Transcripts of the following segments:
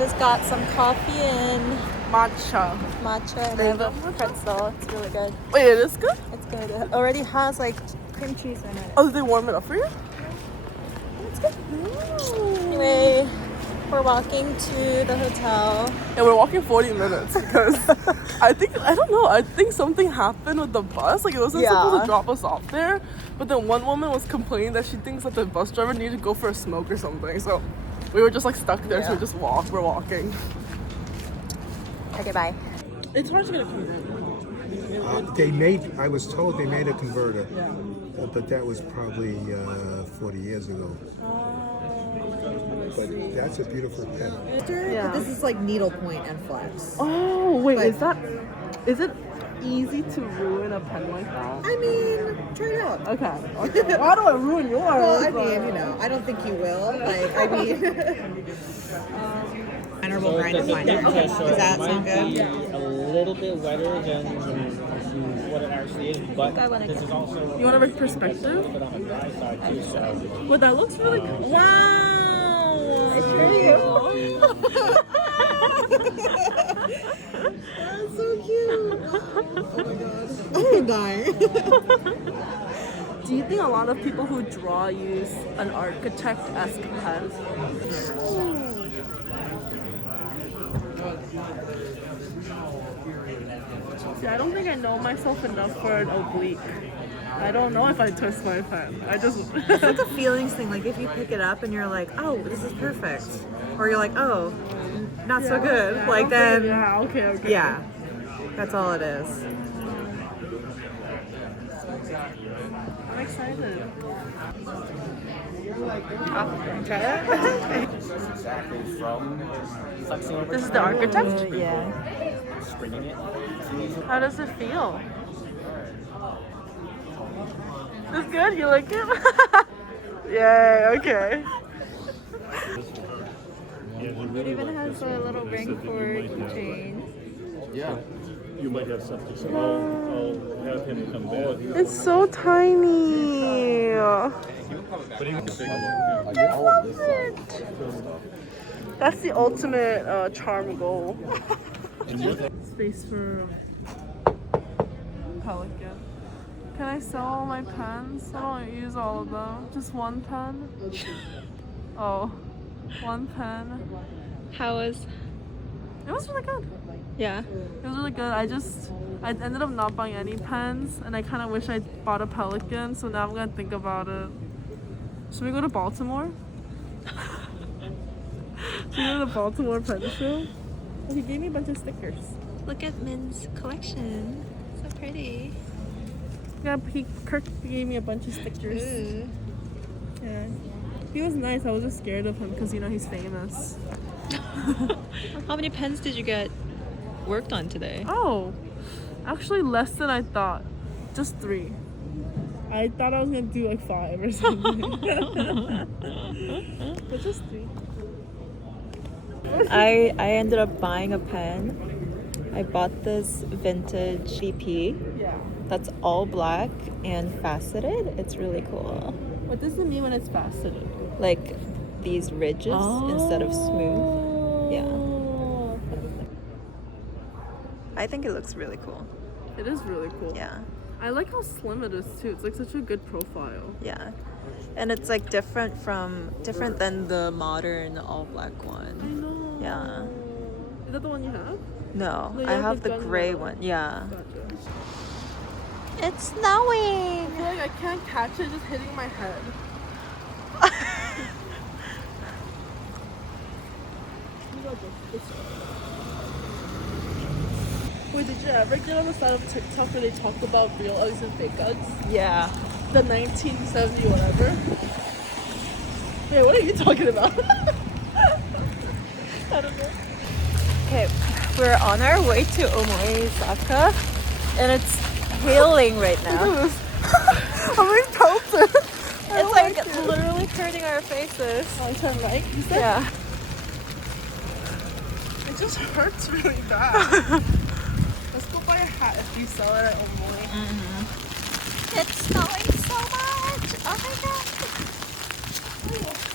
just got some coffee and Matcha. and I have a pretzel. It's really good. Wait, it is good? It's good. It already has like cream cheese in it. Oh, did they warm it up for you? It's good. Anyway, we're walking to the hotel. Yeah, we're walking 40 minutes because I don't know, I think something happened with the bus. Like, it wasn't supposed to drop us off there. But then one woman was complaining that she thinks that the bus driver needed to go for a smoke or something. So we were just like stuck there, so we're walking. Okay, bye. It's hard to get a converter. I was told they made a converter, but that was probably 40 years ago. But that's a beautiful pen. But this is like needlepoint and flex. Oh, wait, is it easy to ruin a pen like that? I mean, try it out. Okay. Why do I ruin yours? Well, I mean, you know, I don't think you will. Like, I mean, honorable grind of fine. Does that sound good? A little bit wetter than what it actually is, but this is also You want a perspective? but on the dry side too. So Well, that looks really cool. Wow! I sure you. That's so cute. Oh my god. I'm dying. Do you think a lot of people who draw use an architect-esque pen? See, I don't think I know myself enough for an oblique. I don't know if I twist my pen. I just... It's like a feelings thing. Like if you pick it up and you're like, oh, this is perfect. Or you're like, oh, not so good. Yeah, like okay, then, yeah, okay. yeah. That's all it is. I'm excited. exactly from flexing over. This is the architect? Yeah. Springing it. How does it feel? It's good? You like it? Yay, okay. It even has a little ring for keychain. Yeah. You might have something, so I'll have him come back. It's so tiny. But he can take a look. I love it. That's the ultimate charm goal. Space for Pelican. Can I sell all my pens? I don't use all of them. Just one pen? Oh, one pen. How was? It was really good. Yeah. It was really good. I ended up not buying any pens, and I kind of wish I bought a Pelican, so now I'm gonna think about it. Should we go to Baltimore? Should we go to the Baltimore pen show? Oh, he gave me a bunch of stickers. Look at Min's collection. So pretty. Yeah, Kirk gave me a bunch of stickers. Ooh. Yeah. He was nice. I was just scared of him because, you know, he's famous. How many pens did you get worked on today? Oh, actually less than I thought. Just 3. I thought I was gonna do like 5 or something. But just 3. I ended up buying a pen. I bought this vintage BP Yeah. that's all black and faceted. It's really cool. What does it mean when it's faceted? Like these ridges instead of smooth. Yeah. I think it looks really cool. It is really cool. Yeah. I like how slim it is too. It's like such a good profile. Yeah. And it's like different than the modern all black I one. know. Yeah. Is that the one you have? No, No, you I have have the the gun gray one. one. Yeah. Gotcha. It's snowing. I feel like I can't catch it just hitting my head. Wait, did you ever get on the side of TikTok where they talk about real Uggs and fake Uggs? Yeah. The 1970 whatever? Wait, what are you talking about? I don't know. Okay, we're on our way to Omoi Zakka, and it's hailing right now. I'm like pelted. It's like literally hurting our faces. I'll turn right. You said? Yeah. It just hurts really bad. Let's go buy a hat if you sell it at Omoi. It's snowing so much. Oh my god.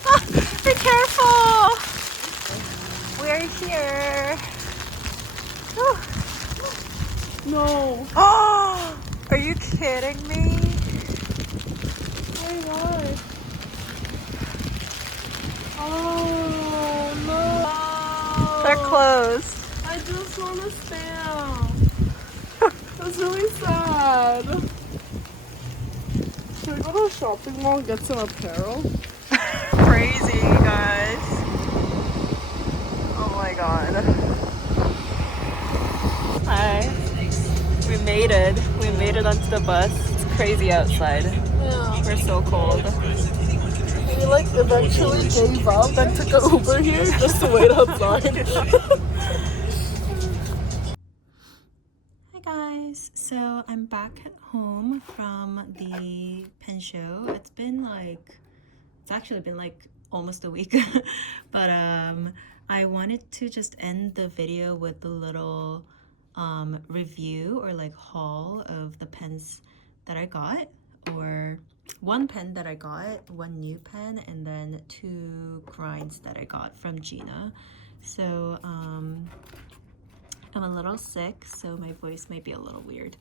Oh, be careful. We are we're here. Oh. No. Oh, are you kidding me? Oh my god. Oh no. They're closed. I just want to stamp. That's really sad. Should we go to a shopping mall and get some apparel? Crazy, you guys. Oh my god. Hi. We made it. We made it onto the bus. It's crazy outside. Yeah. We're so cold. We like eventually gave up and took an Uber here just to wait outside. Hi guys, so I'm back at home from the pen show. It's actually been like almost a week. But I wanted to just end the video with a little review or like haul of the pens that I got, or one pen that I got, one new pen, and then 2 grinds that I got from Gina. So I'm a little sick, so my voice might be a little weird.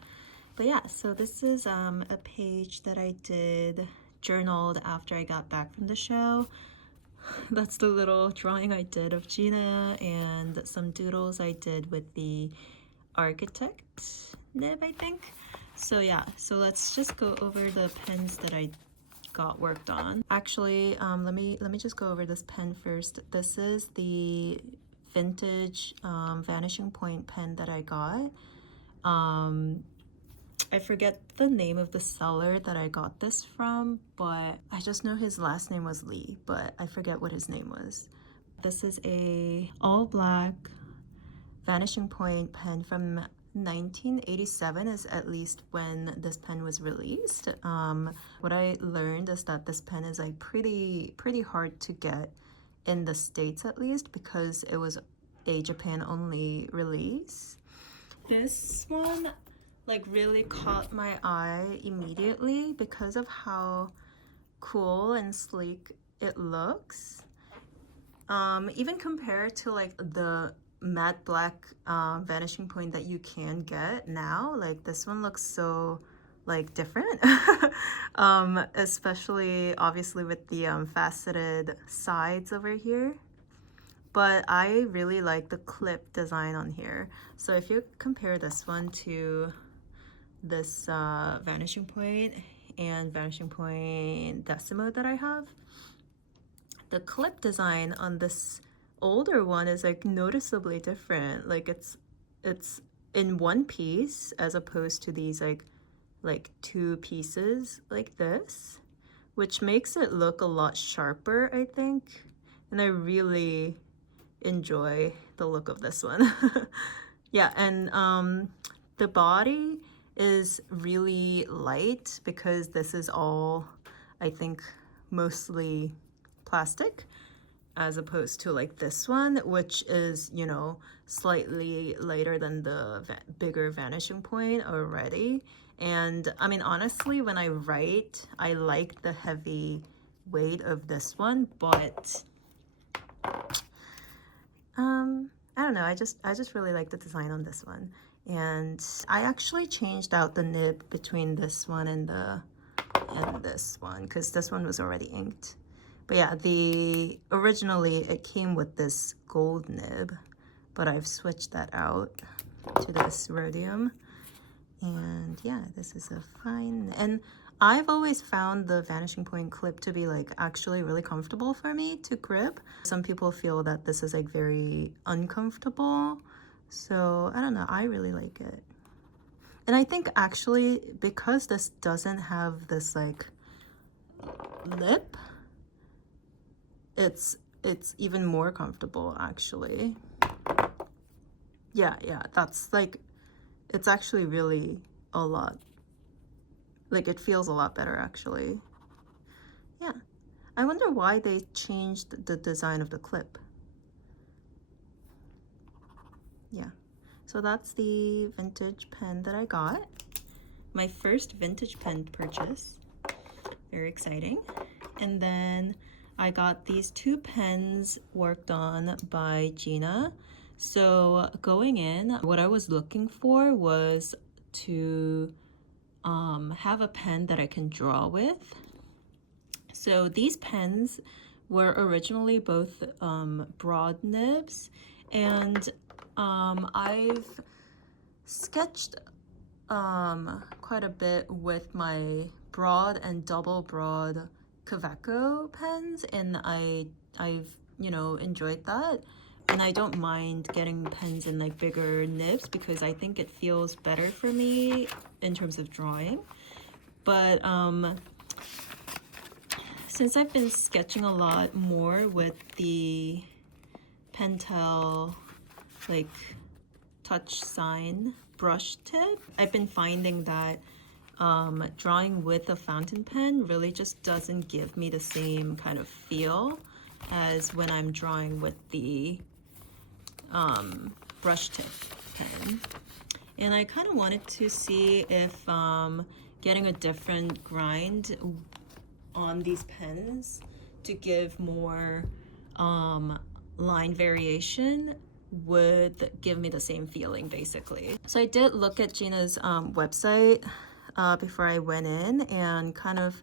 But yeah, so this is a page that I journaled after I got back from the show. That's the little drawing I did of Gina and some doodles I did with the architect nib, I think. So yeah, so let's just go over the pens that I got worked on. Actually, let me just go over this pen first. This is the vintage vanishing point pen that I got. I forget the name of the seller that I got this from, but I just know his last name was Lee, but I forget what his name was. This is a all black vanishing point pen from 1987, is at least when this pen was released. What I learned is that this pen is like pretty hard to get in the States, at least, because it was a Japan only release. This one like really caught my eye immediately because of how cool and sleek it looks. Even compared to like the matte black vanishing point that you can get now, like this one looks so like different. Especially obviously with the faceted sides over here. But I really like the clip design on here. So if you compare this one to this vanishing point and vanishing point Decimo that I have, the clip design on this older one is like noticeably different. Like it's in one piece as opposed to these like 2 pieces like this, which makes it look a lot sharper, I think. And I really enjoy the look of this one. Yeah, and the body is really light because this is all, I think, mostly plastic, as opposed to like this one, which is, you know, slightly lighter than the bigger vanishing point already. And I mean, honestly, when I write, I like the heavy weight of this one, but I don't know, I just really like the design on this one. And I actually changed out the nib between this one and this one, because this one was already inked. But yeah, originally it came with this gold nib, but I've switched that out to this rhodium. And yeah, this is a fine, and I've always found the vanishing point clip to be like actually really comfortable for me to grip. Some people feel that this is like very uncomfortable. So I don't know, I really like it. And I think actually because this doesn't have this like lip, it's even more comfortable actually. Yeah, that's like, it's actually really a lot, like it feels a lot better actually. Yeah, I wonder why they changed the design of the clip. Yeah, so that's the vintage pen that I got. My first vintage pen purchase. Very exciting. And then I got these two pens worked on by Gina. So going in, what I was looking for was to have a pen that I can draw with. So these pens were originally both broad nibs, and I've sketched quite a bit with my broad and double broad Kaweco pens, and I've enjoyed that. And I don't mind getting pens in like bigger nibs because I think it feels better for me in terms of drawing. But since I've been sketching a lot more with the Pentel like touch sign brush tip, I've been finding that drawing with a fountain pen really just doesn't give me the same kind of feel as when I'm drawing with the brush tip pen. And I kind of wanted to see if getting a different grind on these pens to give more line variation would give me the same feeling basically. So I did look at Gina's website before I went in, and kind of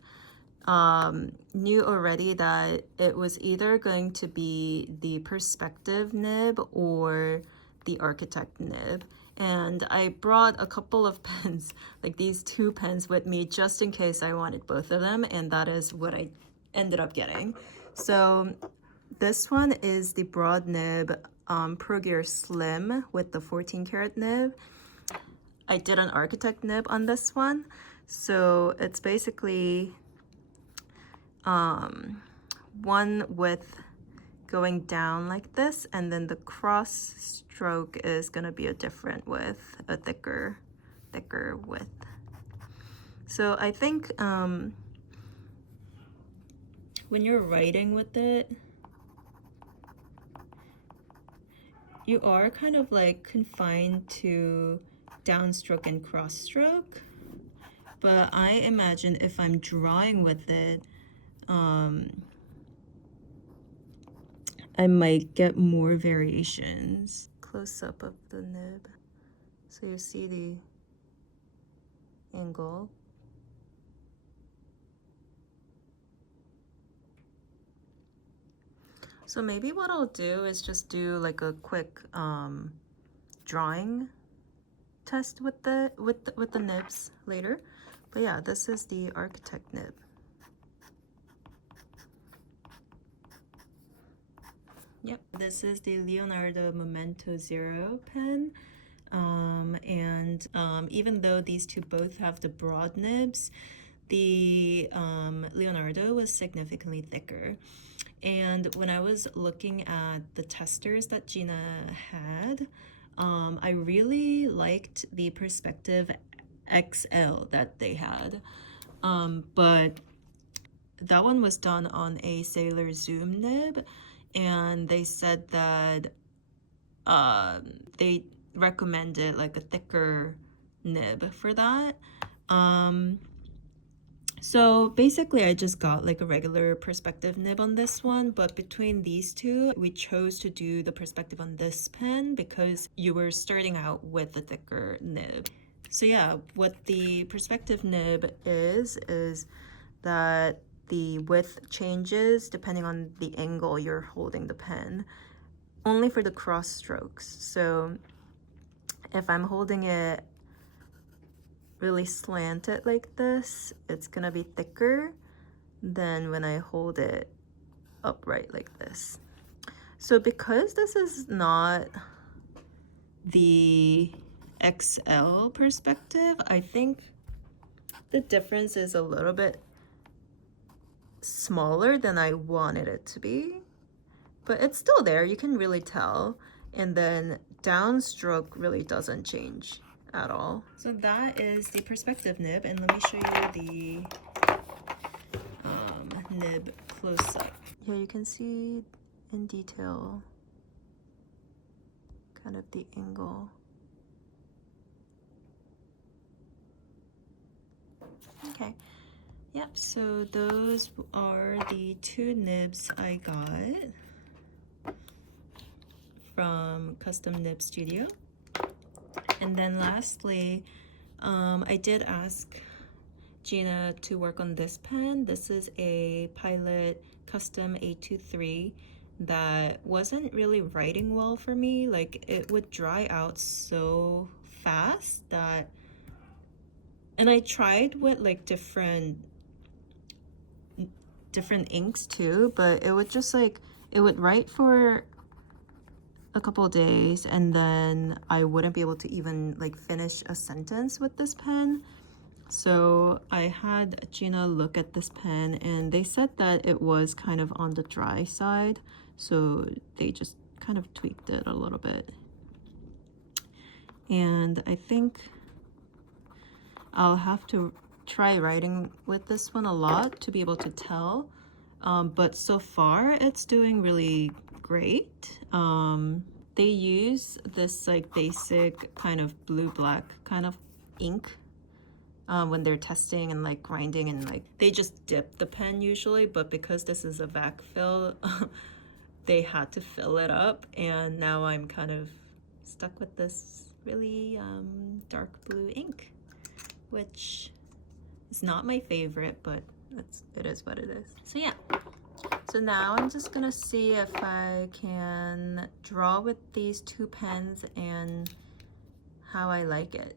knew already that it was either going to be the perspective nib or the architect nib. And I brought a couple of pens, like these two pens with me just in case I wanted both of them, and that is what I ended up getting. So this one is the broad nib Pro Gear Slim with the 14 karat nib. I did an architect nib on this one, so it's basically one with going down like this, and then the cross stroke is gonna be a different width, a thicker width. So I think when you're writing with it, you are kind of like confined to downstroke and cross stroke, but I imagine if I'm drawing with it, I might get more variations. Close up of the nib, so you see the angle. So maybe what I'll do is just do like a quick drawing test with the nibs later. But yeah, this is the architect nib. Yep, this is the Leonardo Memento Zero pen. Even though these two both have the broad nibs, the Leonardo was significantly thicker. And when I was looking at the testers that Gina had, I really liked the Perspective XL that they had. But that one was done on a Sailor Zoom nib, and they said that they recommended like a thicker nib for that. So basically I just got like a regular perspective nib on this one, but between these two, we chose to do the perspective on this pen because you were starting out with a thicker nib. So yeah, what the perspective nib is that the width changes depending on the angle you're holding the pen, only for the cross strokes. So if I'm holding it really slanted like this, it's gonna be thicker than when I hold it upright like this. So because this is not the XL perspective, I think the difference is a little bit smaller than I wanted it to be, but it's still there, you can really tell. And then downstroke really doesn't change at all. So that is the perspective nib, and let me show you the nib close up. Here you can see in detail kind of the angle. Okay, yeah, so those are the 2 nibs I got from Custom Nib Studio. And then lastly, I did ask Gina to work on this pen. This is a Pilot Custom 823 that wasn't really writing well for me. Like, it would dry out so fast that, and I tried with like different inks too, but it would just like, it would write for a couple of days and then I wouldn't be able to even like finish a sentence with this pen. So I had Gina look at this pen and they said that it was kind of on the dry side, so they just kind of tweaked it a little bit. And I think I'll have to try writing with this one a lot to be able to tell, but so far it's doing really great. They use this like basic kind of blue-black kind of ink when they're testing and like grinding, and like they just dip the pen usually, but because this is a vac fill, they had to fill it up, and now I'm kind of stuck with this really dark blue ink, which is not my favorite, but it is what it is. So yeah. So now I'm just gonna see if I can draw with these 2 pens and how I like it.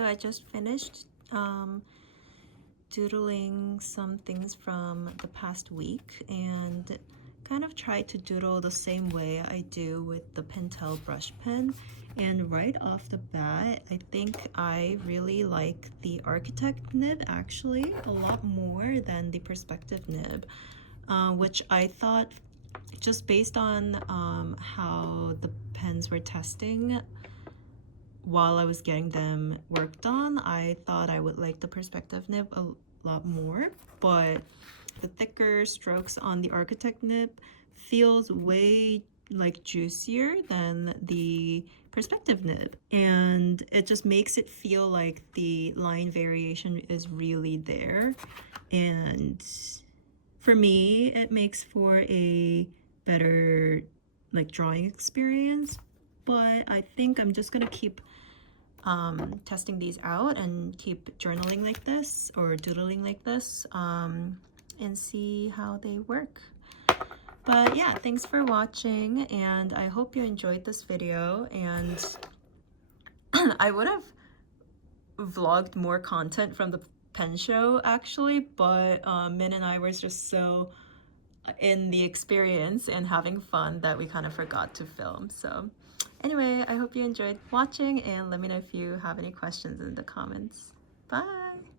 I just finished doodling some things from the past week and kind of tried to doodle the same way I do with the Pentel brush pen. And right off the bat, I think I really like the Architect nib actually a lot more than the Perspective nib, which I thought, just based on how the pens were testing while I was getting them worked on, I thought I would like the Perspective nib a lot more, but the thicker strokes on the Architect nib feels way like juicier than the Perspective nib, and it just makes it feel like the line variation is really there, and for me it makes for a better like drawing experience. But I think I'm just gonna keep testing these out and keep journaling like this or doodling like this and see how they work. But yeah, thanks for watching, and I hope you enjoyed this video. And I would have vlogged more content from the pen show actually, but Min and I were just so in the experience and having fun that we kind of forgot to film. So anyway, I hope you enjoyed watching, and let me know if you have any questions in the comments. Bye!